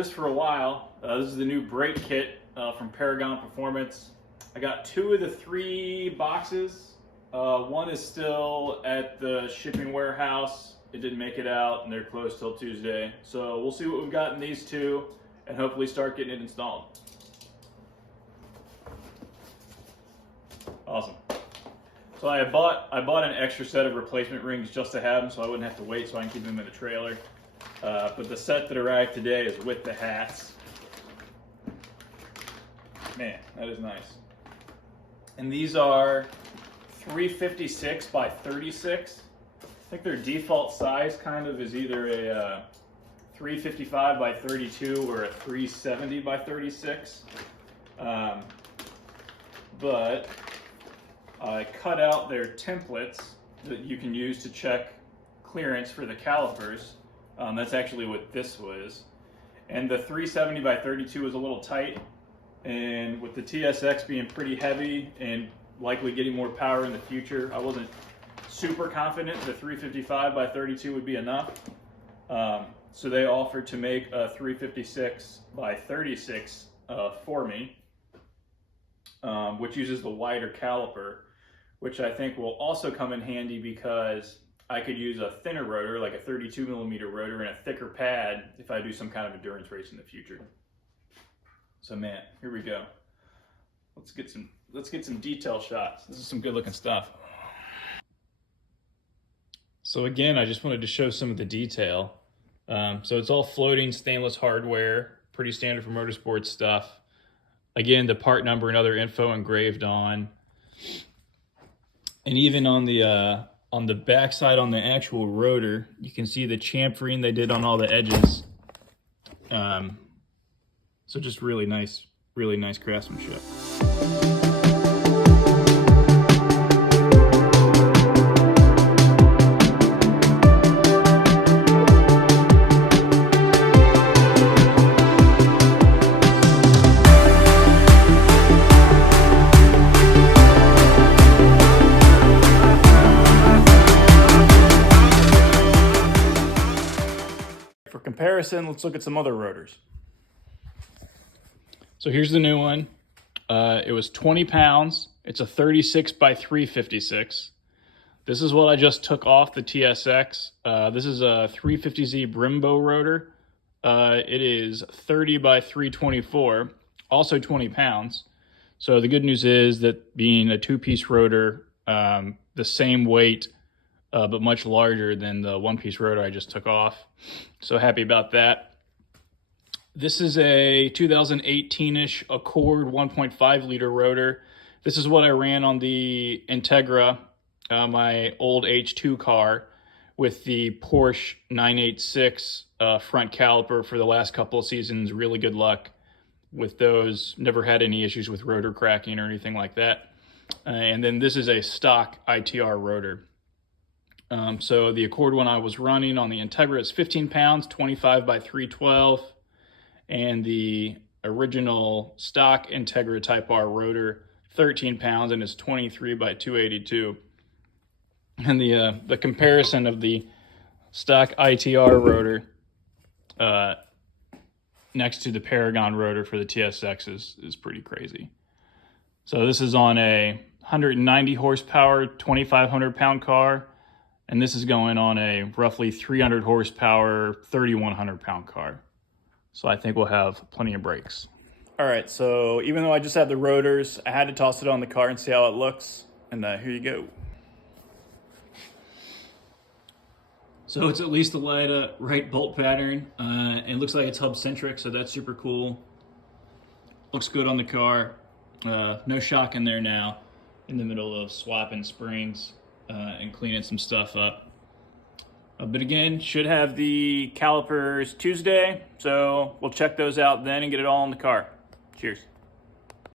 this for a while. This is the new brake kit from Paragon Performance. I got 2 of the 3 boxes. One is still at the shipping warehouse. It didn't make it out and they're closed till Tuesday. So we'll see what we've got in these 2 and hopefully start getting it installed. Awesome. So I bought an extra set of replacement rings just to have them so I wouldn't have to wait, so I can keep them in the trailer. But the set that arrived today is with the hats. Man, that is nice. And these are 356 by 36. I think their default size kind of is either a 355 by 32 or a 370 by 36. But I cut out their templates that you can use to check clearance for the calipers. That's actually what this was. And the 370 by 32 is a little tight. And with the TSX being pretty heavy and likely getting more power in the future, I wasn't super confident the 355 by 32 would be enough. So they offered to make a 356 by 36 for me, which uses the wider caliper, which I think will also come in handy because I could use a thinner rotor, like a 32 millimeter rotor, and a thicker pad if I do some kind of endurance race in the future. So man, here we go. Let's get some detail shots. This is some good looking stuff. So again, I just wanted to show some of the detail. So it's all floating stainless hardware, pretty standard for motorsports stuff. Again, the part number and other info engraved on. And even on the back side, on the actual rotor, you can see the chamfering they did on all the edges. So just really nice craftsmanship. For comparison, let's look at some other rotors. So here's the new one. It was 20 pounds. It's a 36 by 356. This is what I just took off the TSX. This is a 350Z Brembo rotor. It is 30 by 324, also 20 pounds. So the good news is that being a 2-piece rotor, the same weight, but much larger than the 1-piece rotor I just took off. So happy about that. This is a 2018-ish Accord 1.5 liter rotor. This is what I ran on the Integra, my old H2 car, with the Porsche 986 front caliper for the last couple of seasons. Really good luck with those. Never had any issues with rotor cracking or anything like that. And then this is a stock ITR rotor. So the Accord one I was running on the Integra is 15 pounds, 25 by 312. And the original stock Integra Type R rotor, 13 pounds, and it's 23 by 282. And the comparison of the stock ITR rotor next to the Paragon rotor for the TSX is pretty crazy. So this is on a 190 horsepower, 2,500 pound car, and this is going on a roughly 300 horsepower, 3,100 pound car. So I think we'll have plenty of brakes. All right, so even though I just have the rotors, I had to toss it on the car and see how it looks. And here you go. So it's at least the right bolt pattern. It looks like it's hub-centric, so that's super cool. Looks good on the car. No shock in there now. In the middle of swapping springs and cleaning some stuff up. But again, should have the calipers Tuesday, so we'll check those out then and get it all in the car. Cheers.